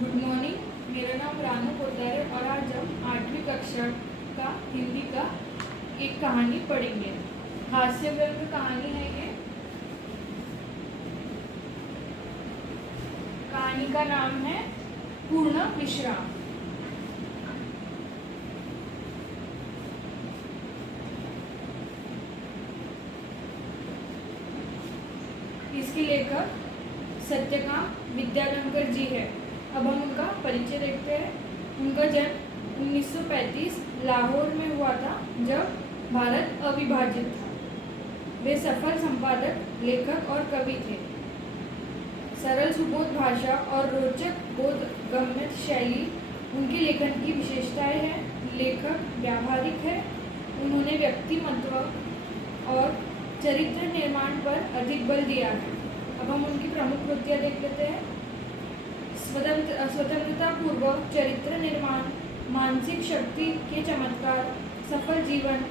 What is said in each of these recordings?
Good morning. मेरा नाम रानू पोद्दार है और आज हम 8वीं कक्षा का हिंदी का एक कहानी पढ़ेंगे। हास्य व्यंग्य कहानी है ये। कहानी का नाम है पूर्ण विश्राम। इसके लेखक सत्यकाम विद्यालंकर जी है। अब हम उनका परिचय देखते हैं। उनका जन्म 1935 लाहौर में हुआ था, जब भारत अविभाजित था। वे सफल संपादक, लेखक और कवि थे। सरल सुबोध भाषा और रोचक बोधगम्य शैली उनके लेखन की विशेषताएं हैं। लेखक व्यावहारिक है। उन्होंने व्यक्तिमत्व और चरित्र निर्माण पर अधिक बल दिया है। अब हम उनकी प्रमुख कृतियाँ देख लेते हैं। स्वतंत्रता पूर्व चरित्र निर्माण, मानसिक शक्ति के चमत्कार, सफल जीवन,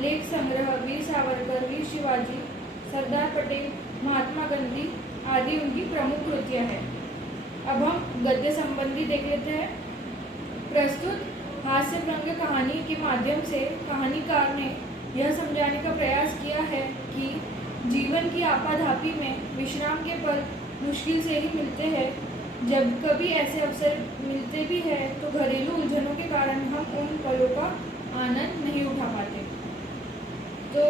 लेख संग्रह, वीर सावरकर, वीर शिवाजी, सरदार पटेल, महात्मा गांधी आदि उनकी प्रमुख कृतियाँ हैं। अब हम गद्य संबंधी देख लेते हैं। प्रस्तुत हास्य व्यंग्य कहानी के माध्यम से कहानीकार ने यह समझाने का प्रयास किया है कि जीवन की आपाधापी में विश्राम के पल मुश्किल से ही मिलते हैं। जब कभी ऐसे अवसर मिलते भी हैं तो घरेलू उलझनों के कारण हम उन पलों का आनंद नहीं उठा पाते। तो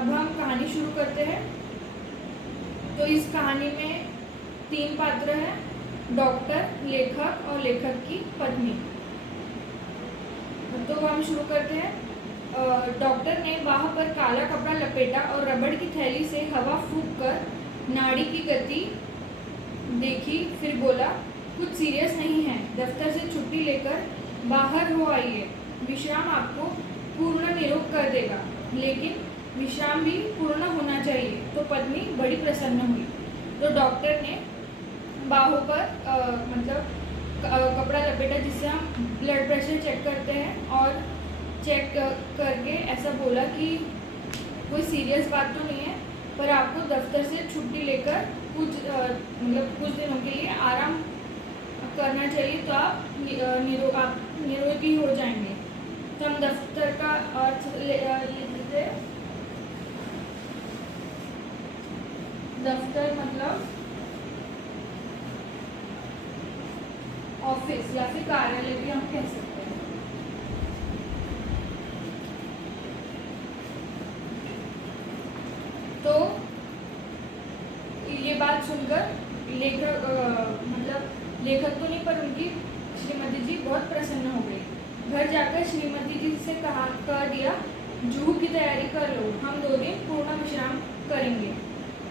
अब हम कहानी शुरू करते हैं। तो इस कहानी में 3 पात्र हैं, डॉक्टर, लेखक और लेखक की पत्नी। तो हम शुरू करते हैं। डॉक्टर ने बाह पर काला कपड़ा लपेटा और रबड़ की थैली से हवा फूंक कर नाड़ी की गति देखी, फिर बोला, कुछ सीरियस नहीं है, दफ्तर से छुट्टी लेकर बाहर हो आइए। विश्राम आपको पूर्ण निरोग कर देगा, लेकिन विश्राम भी पूर्ण होना चाहिए। तो पत्नी बड़ी प्रसन्न हुई। तो डॉक्टर ने बाहों पर कपड़ा लपेटा, जिससे हम ब्लड प्रेशर चेक करते हैं, और चेक करके ऐसा बोला कि कोई सीरियस बात तो नहीं है, पर आपको दफ्तर से छुट्टी लेकर कुछ दिनों के लिए आराम करना चाहिए, तो आप निरोगी हो जाएंगे। तो हम दफ्तर का अर्थ लेते हैं। दफ्तर मतलब ऑफिस या फिर कार्यालय भी हम कह सकते हैं। तो ये बात सुनकर लेखक तो नहीं, पर उनकी श्रीमती जी बहुत प्रसन्न हो गई। घर जाकर श्रीमती जी से कह दिया, जूहू की तैयारी कर लो, हम 2 दिन पूर्ण विश्राम करेंगे।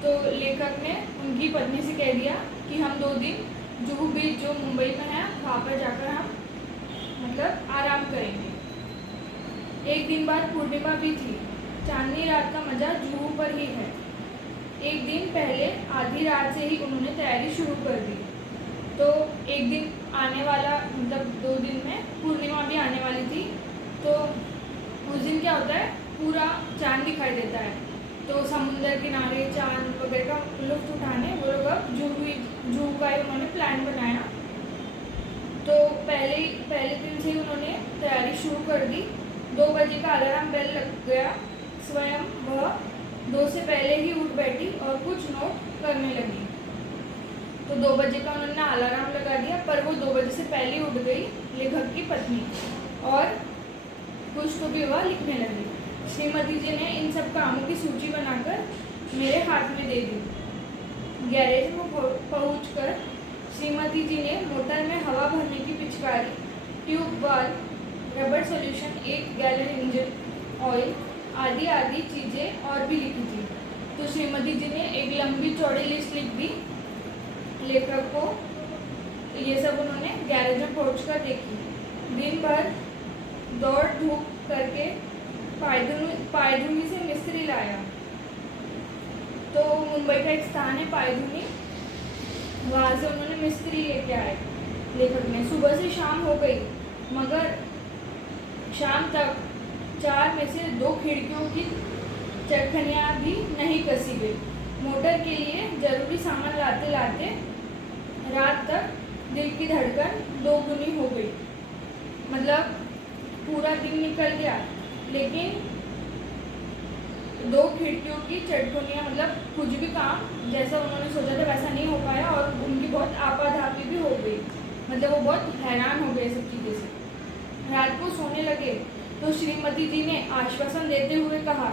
तो लेखक ने उनकी पत्नी से कह दिया कि हम 2 दिन जुहू बीच, जो मुंबई में है, वहाँ पर जाकर हम आराम करेंगे। एक दिन बाद पूर्णिमा भी थी। चांदनी रात का मजा जुहू पर ही है। एक दिन पहले आधी रात से ही उन्होंने तैयारी शुरू कर दी। तो एक दिन आने वाला, 2 दिन में पूर्णिमा भी आने वाली थी। तो उस दिन क्या होता है, पूरा चांद दिखाई देता है। तो समुद्र किनारे चांद वगैरह का लुत्फ उठाने वो लोग अब जुहू का उन्होंने प्लान बनाया। तो पहले दिन से ही उन्होंने तैयारी शुरू कर दी। 2 बजे का अलार्म बेल लग गया। स्वयं वह 2 से पहले ही उठ बैठी और कुछ नोट करने लगी। तो 2 बजे का उन्होंने अलार्म लगा दिया, पर वो 2 बजे से पहले उठ गई लेखक की पत्नी, और कुछ तो भी वह लिखने लगी। श्रीमती जी ने इन सब कामों की सूची बनाकर मेरे हाथ में दे दी। गैरेज में पहुंचकर श्रीमती जी ने मोटर में हवा भरने की पिचकारी, ट्यूब वाल, रबड़ सॉल्यूशन, 1 गैलन इंजन ऑयल आदि चीज़ें और भी लिखी थी। तो श्रीमती जी ने एक लंबी चौड़ी लिस्ट लिख दी लेखक को। ये सब उन्होंने गैरेज में पहुंचकर देखी। दिन भर दौड़ धूप करके पायधुनी से मिस्त्री लाया। तो मुंबई का एक स्थान है पायधुनी, वहाँ से उन्होंने मिस्त्री लेके आए लेखक ने। सुबह से शाम हो गई, मगर शाम तक 4 में से 2 खिड़कियों की चरखनियाँ भी नहीं कसी गई। मोटर के लिए जरूरी सामान लाते लाते रात तक दिल की की धड़कन दोगुनी हो गई। मतलब पूरा दिन निकल गया, लेकिन 2 खिड़कियों की चटकुनियाँ, मतलब कुछ भी काम जैसा उन्होंने सोचा था वैसा नहीं हो पाया और उनकी बहुत आपाधापी भी हो गई। मतलब वो बहुत हैरान हो गए सब चीज़ों से। रात को सोने लगे तो श्रीमती जी ने आश्वासन देते हुए कहा,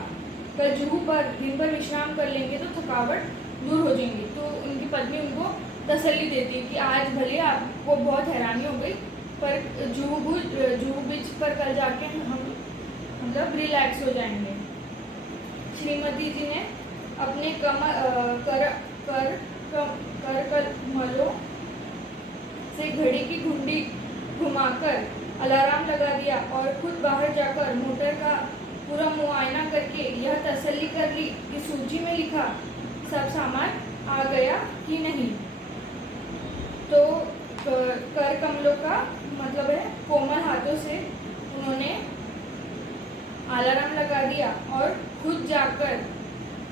कल जुहू पर दिन भर विश्राम कर लेंगे तो थकावट दूर हो जाएंगी। तो उनकी पत्नी उनको तसल्ली देती है कि आज भले आपको बहुत हैरानी हो गई, पर जुहू बीच पर कल जाके हम मतलब रिलैक्स हो जाएंगे। श्रीमती जी ने अपने कमलों से घड़ी की घुंडी घुमाकर अलार्म लगा दिया और खुद बाहर जाकर मोटर का पूरा मुआयना करके यह तसल्ली कर ली कि सूची में लिखा सब सामान आ गया कि नहीं। तो कर कमलों का मतलब है कोमल हाथों से उन्होंने अलार्म लगा दिया और खुद जाकर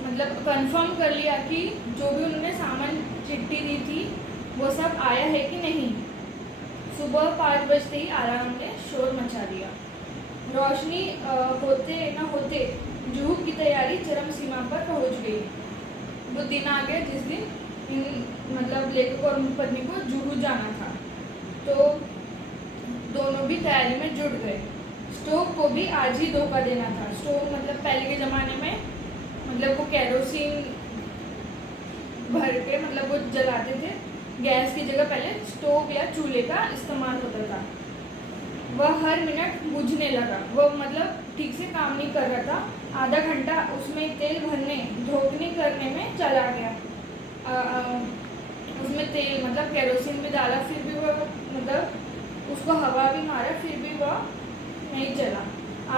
मतलब कंफर्म कर लिया कि जो भी उन्होंने सामान चिट्ठी दी थी वो सब आया है कि नहीं। सुबह 5 बजते ही अलार्म ने शोर मचा दिया। रोशनी होते न होते जुहू की तैयारी चरम सीमा पर पहुंच गई। वो दिन आ गया जिस दिन मतलब लेखक और उनकी पत्नी को जुहू जाना था। तो दोनों भी तैयारी में जुट गए। स्टोव को भी आज ही धोखा देना था। स्टोव मतलब पहले के ज़माने में मतलब वो केरोसिन भर के मतलब वो जलाते थे। गैस की जगह पहले स्टोव या चूल्हे का इस्तेमाल होता था। वह हर मिनट बुझने लगा। वह मतलब ठीक से काम नहीं कर रहा था। आधा घंटा उसमें तेल भरने धोखनी करने में चला गया। उसमें तेल मतलब केरोसिन भी डाला, फिर भी वह मतलब उसको हवा भी मारा, फिर भी वह नहीं चला।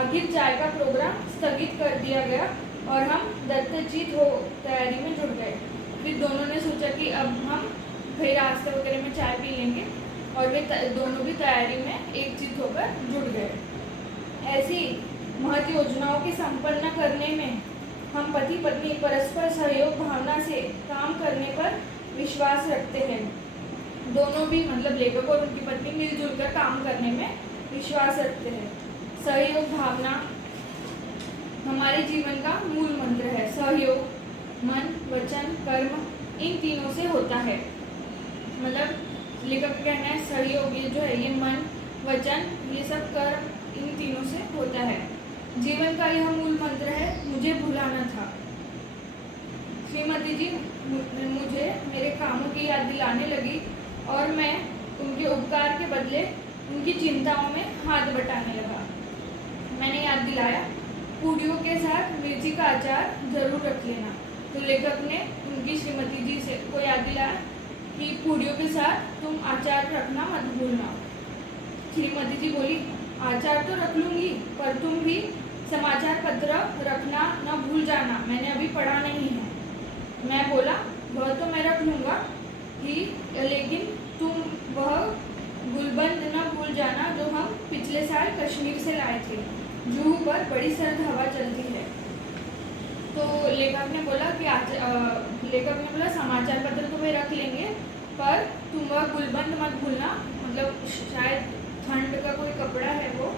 आखिर चाय का प्रोग्राम स्थगित कर दिया गया और हम दत्तचित हो तैयारी में जुट गए। फिर दोनों ने सोचा कि अब हम कहीं रास्ते वगैरह में चाय पी लेंगे और वे दोनों भी तैयारी में एक चित होकर जुट गए। ऐसी महत योजनाओं की संपन्न करने में हम पति पत्नी परस्पर सहयोग भावना से काम करने पर विश्वास रखते हैं। दोनों भी मतलब लेखक और उनकी पत्नी मिलजुल कर काम करने में विश्वास रखते हैं। सहयोग भावना हमारे जीवन का मूल मंत्र है। सहयोग मन वचन कर्म इन तीनों से होता है। मतलब लेखक का कहना है सहयोग ये जो है ये मन वचन ये सब कर्म इन तीनों से होता है। जीवन का यह मूल मंत्र है, मुझे भुलाना था। श्रीमती जी मुझे मेरे कामों की याद दिलाने लगी और मैं उनके उपकार के बदले उनकी चिंताओं में हाथ बटाने लगा। मैंने याद दिलाया, पूड़ियों के साथ मिर्ची का अचार जरूर रख लेना। तो लेखक ने उनकी श्रीमती जी से को याद दिलाया कि पूड़ियों के साथ तुम अचार रखना मत भूलना। श्रीमती जी बोली, अचार तो रख लूँगी, पर तुम भी समाचार पत्र रखना न भूल जाना, मैंने अभी पढ़ा नहीं है। मैं बोला, वह तो मैं रख लूँगा ही, लेकिन तुम वह गुलबंद न भूल जाना जो हम पिछले साल कश्मीर से लाए थे। जुहू पर बड़ी सर्द हवा चलती है। तो लेखक ने बोला समाचार पत्र तो वे रख लेंगे, पर तुम वह गुलबंद मत भूलना। मतलब शायद ठंड का कोई कपड़ा है वो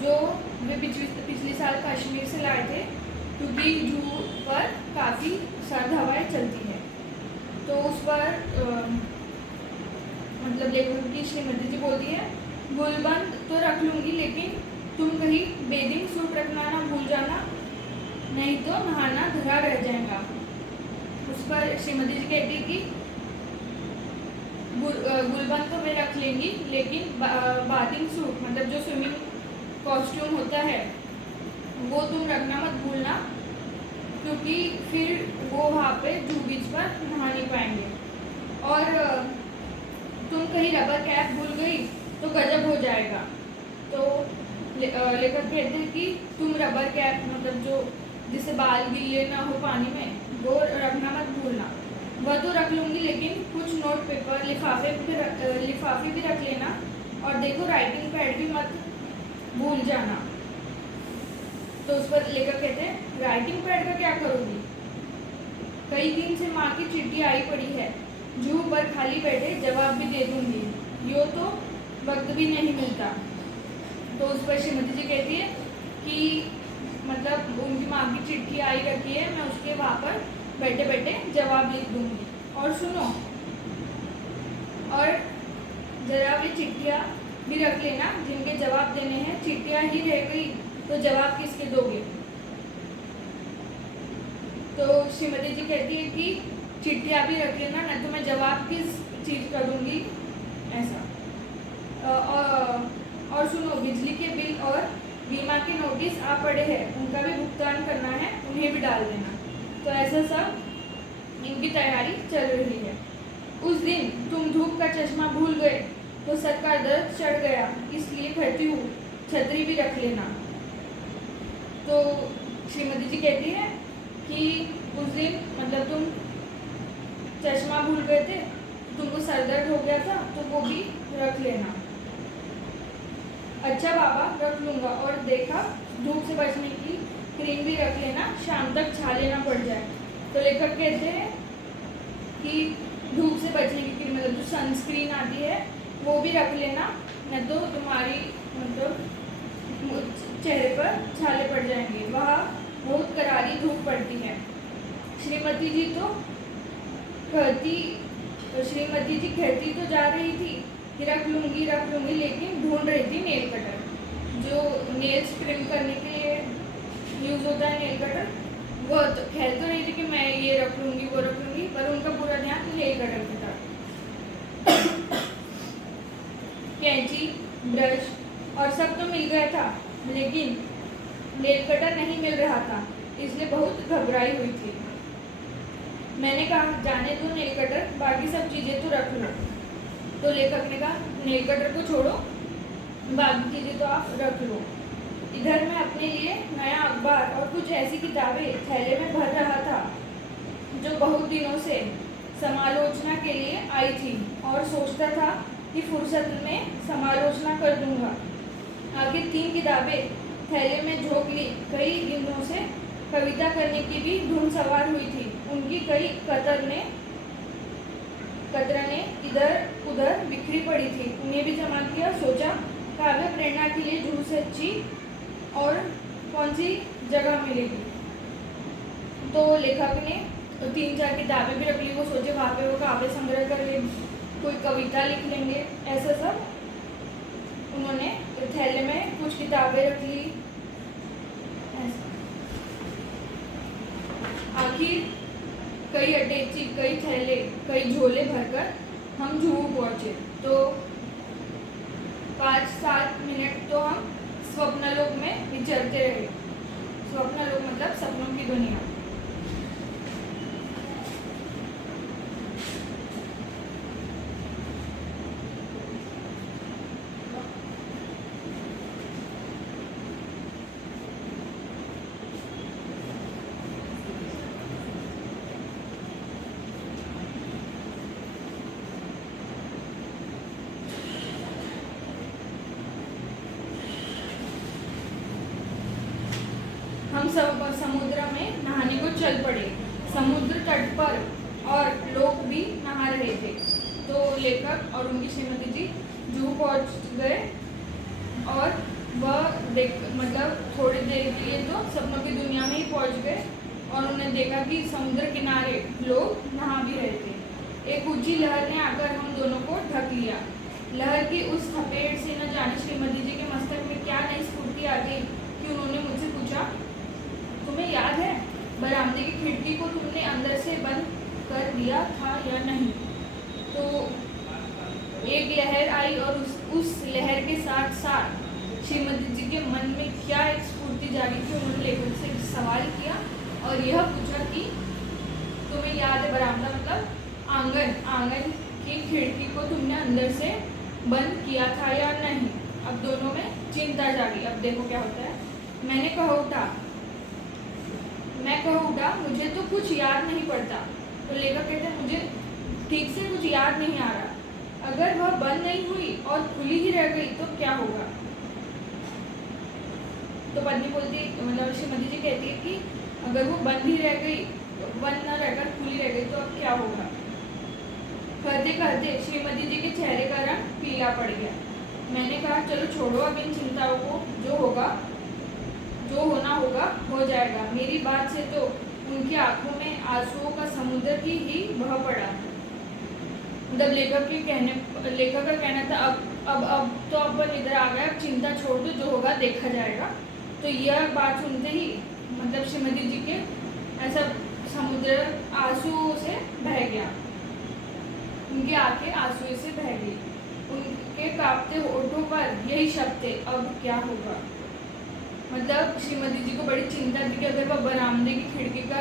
जो वे पिछले साल कश्मीर से लाए थे, क्योंकि जुहू पर काफ़ी सर्द हवाएं चलती है। तो उस पर मतलब लेखक की श्रीमती जी बोलती है, गुलबंद तो रख लूँगी, लेकिन तुम कहीं बेदिंग सूट रखना ना भूल जाना, नहीं तो नहाना धरा रह जाएगा। उस पर श्रीमती जी कहती है कि गुलबंद तो मैं रख लेंगी, लेकिन बाथिंग सूट मतलब जो स्विमिंग कॉस्ट्यूम होता है वो तुम रखना मत भूलना, क्योंकि फिर वो वहाँ पे जूहू बीच पर नहा नहीं पाएंगे। और तुम कहीं रबर कैप भूल गई तो गजब हो जाएगा। तो लेखक कहते हैं कि तुम रबर कैप मतलब जो जिससे बाल गिले ना हो पानी में, वो रखना मत भूलना। वह तो रख लूँगी, लेकिन कुछ नोट पेपर लिफाफे भी रख लेना, और देखो राइटिंग पैड भी मत भूल जाना। तो उस पर लेखक कहते हैं, राइटिंग पैड का क्या करूँगी? कई दिन से माँ की चिट्ठी आई पड़ी है, जूह पर खाली बैठे जवाब भी दे दूंगी, यो तो वक्त भी नहीं मिलता। तो उस पर श्रीमती जी कहती है कि मतलब उनकी माँ की चिट्ठी आई रखी है, मैं उसके वहाँ पर बैठे बैठे जवाब लिख दूंगी। और सुनो, और जरा ये चिट्ठियाँ भी रख लेना जिनके जवाब देने हैं। चिट्ठियाँ ही रह गई तो जवाब किसके दोगे? तो श्रीमती जी कहती है कि चिट्ठियाँ भी रख लेना, न तो मैं जवाब किस चीज़ का दूंगी, ऐसा। और सुनो, बिजली के बिल और बीमा के नोटिस आ पड़े हैं, उनका भी भुगतान करना है, उन्हें भी डाल देना। तो ऐसा सब इनकी तैयारी चल रही है। उस दिन तुम धूप का चश्मा भूल गए तो सर का दर्द चढ़ गया, इसलिए कहती हूँ छतरी भी रख लेना। तो श्रीमती जी कहती है कि उस दिन मतलब तुम चश्मा भूल गए थे, तुमको सर दर्द हो गया था, तो वो भी रख लेना। अच्छा बाबा, रख लूँगा। और देखा, धूप से बचने की क्रीम भी रख लेना, शाम तक छा लेना पड़ जाए। तो लेखक कहते हैं कि धूप से बचने की क्रीम मतलब जो सनस्क्रीन आती है वो भी रख लेना, न तो तुम्हारी मतलब चेहरे पर छाले पड़ जाएंगे, वहाँ बहुत करारी धूप पड़ती है। श्रीमती जी कहती तो जा रही थी कि रख लूँगी, लेकिन ढूंढ रही थी नेल कटर, जो नेल्स ट्रिम करने के लिए यूज़ होता है, नेल कटर। वो तो कह तो नहीं थी कि मैं ये रख लूँगी, वो रख लूँगी, पर उनका पूरा ध्यान नेल कटर पे था। कैंची, ब्रश और सब तो मिल गया था, लेकिन नेल कटर नहीं मिल रहा था, इसलिए बहुत घबराई हुई थी। मैंने कहा, जाने दो नेल कटर, बाकी सब चीज़ें तो रख लो। तो लेखक ने कहा, नेल कटर को छोड़ो, बाकी चीज़ें तो आप रख लो। इधर मैं अपने लिए नया अखबार और कुछ ऐसी किताबें थैले में भर रहा था जो बहुत दिनों से समालोचना के लिए आई थी, और सोचता था कि फुर्सत में समालोचना कर दूंगा। आखिर 3 किताबें थैले में झोंक ली। कई दिनों से कविता करने की भी धुन सवार हुई थी। उनकी कई कतरने इधर उधर बिखरी पड़ी थी, उन्हें भी जमा किया। सोचा, काव्य प्रेरणा के लिए जूह से अच्छी और कौन सी जगह मिलेगी। तो लेखक ने 3-4 किताबें भी रख ली। वो सोचे वहाँ पे वो काव्य संग्रह कर ले, कोई कविता लिख लेंगे, ऐसा सब उन्होंने थैले में कुछ किताबें रख ली। आखिर कई अटैची, कई थैले, कई झोले भरकर हम जूहू पहुँचे। तो 5-7 मिनट तो हम स्वप्नलोक में विचरते रहे। स्वप्नलोक मतलब सपनों की दुनिया। हम सब समुद्र में नहाने को चल पड़े। समुद्र तट पर और लोग भी नहा रहे थे। तो लेखक और उनकी श्रीमती जी जूहू पहुंच गए, और वह मतलब थोड़ी देर के लिए तो सपनों की दुनिया में ही पहुंच गए, और उन्हें देखा कि समुद्र किनारे लोग नहा भी रहे थे। एक ऊंची लहर ने आकर हम दोनों को ढक लिया। लहर की उस थपेड़ से न जाने श्रीमती जी के मस्तक में क्या नई स्फूर्ति आ गई कि उन्होंने मुझसे पूछा, तुम्हें याद है बरामदे की खिड़की को तुमने अंदर से बंद कर दिया था या नहीं? तो एक लहर आई, और उस लहर के साथ साथ श्रीमती जी के मन में क्या एक स्फूर्ति जागी थी। उन्होंने लेखक से सवाल किया और यह पूछा कि तुम्हें याद है बरामदा मतलब आंगन की खिड़की को तुमने अंदर से बंद किया था या नहीं? अब दोनों में चिंता जागी। अब देखो क्या होता है। मैं कह उठा, मुझे तो कुछ याद नहीं पड़ता। तो लेखक कहते हैं, मुझे ठीक से कुछ याद नहीं आ रहा। अगर वह बंद नहीं हुई और खुली ही रह गई तो क्या होगा? तो पत्नी बोलती है, मतलब श्रीमती जी कहती है कि अगर वो बंद ही रह गई, बंद न रहकर खुली रह गई तो अब क्या होगा? कहते कहते श्रीमती जी के चेहरे का रंग पीला पड़ गया। मैंने कहा, चलो छोड़ो अब इन चिंताओं को, जो होना होगा हो जाएगा। मेरी बात से तो उनकी आंखों में आंसुओं का समुद्र ही बह पड़ा। मतलब लेखक का कहना था, अब तो अपन इधर आ गए, अब चिंता छोड़ दो, जो होगा देखा जाएगा। तो यह बात सुनते ही मतलब श्रीमती जी के ऐसा समुद्र आंसुओं से बह गया, उनकी आंखें आंसुओं से बह गई। उनके कांपते होठों पर यही शब्द थे, अब क्या होगा। मतलब श्रीमती जी को बड़ी चिंता थी कि अगर वह बरामदे की खिड़की का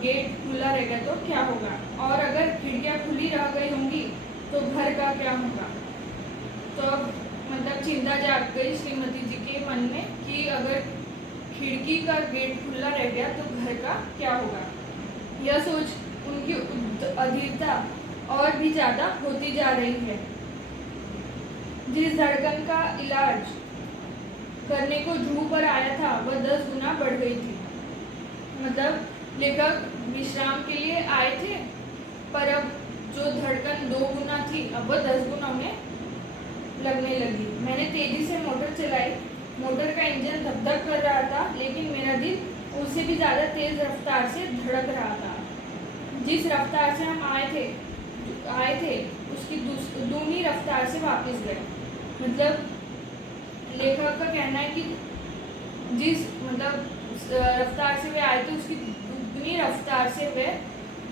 गेट खुला रहेगा तो क्या होगा, और अगर खिड़कियां खुली रह गई होंगी तो घर का क्या होगा। तो अब मतलब चिंता जाग गई श्रीमती जी के मन में कि अगर खिड़की का गेट खुला रह गया तो घर का क्या होगा। यह सोच उनकी अधीरता और भी ज़्यादा होती जा रही है। जिस धड़कन का इलाज करने को जूह पर आया था वह 10 गुना बढ़ गई थी। मतलब लेखक विश्राम के लिए आए थे, पर अब जो धड़कन 2 गुना थी अब वह 10 गुना उन्हें लगने लगी। मैंने तेजी से मोटर चलाई। मोटर का इंजन धक-धक कर रहा था, लेकिन मेरा दिल उससे भी ज़्यादा तेज रफ्तार से धड़क रहा था। जिस रफ्तार से हम आए थे उसकी दूनी रफ्तार से वापस गए। मतलब लेखक का कहना है कि जिस रफ्तार से वे आए थे उसकी दुगनी रफ्तार से वे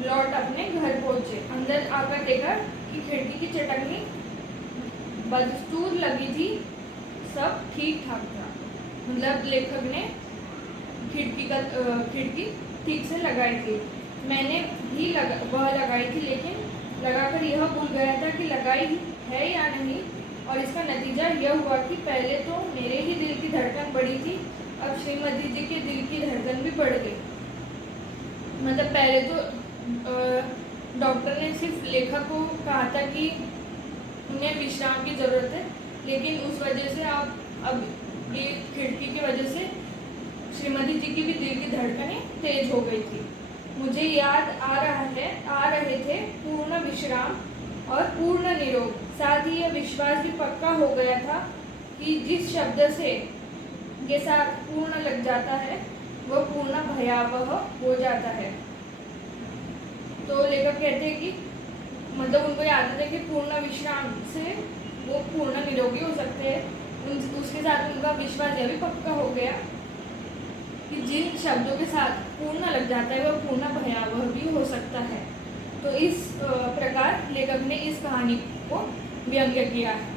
लौट अपने घर पहुंचे। अंदर आकर देखा कि खिड़की की चटकनी बदस्तूर लगी थी, सब ठीक ठाक था। मतलब लेखक ने खिड़की ठीक से लगाई थी। मैंने भी वह लगाई थी, लेकिन लगाकर यह भूल गया था कि लगाई है या नहीं। और इसका नतीजा यह हुआ कि पहले तो मेरे ही दिल की धड़कन बढ़ी थी, अब श्रीमती जी के दिल की धड़कन भी बढ़ गई। मतलब पहले तो डॉक्टर ने सिर्फ लेखक को कहा था कि उन्हें विश्राम की ज़रूरत है, लेकिन उस वजह से अब ये खिड़की की वजह से श्रीमती जी की भी दिल की धड़कनें तेज हो गई थी। मुझे याद आ रहे थे पूर्ण विश्राम और पूर्ण निरोग। साथ ही यह विश्वास भी पक्का हो गया था कि जिस शब्द के साथ पूर्ण लग जाता है वह पूर्ण भयावह हो जाता है। तो लेखक कहते हैं कि मतलब उनको याद है कि पूर्ण विश्राम से वो पूर्ण निरोगी हो सकते हैं। उसके साथ उनका विश्वास यह भी पक्का हो गया कि जिन शब्दों के साथ पूर्ण लग जाता है वह पूर्ण भयावह भी हो सकता है। तो इस प्रकार लेखक ने इस कहानी को व्यंग्य किया है।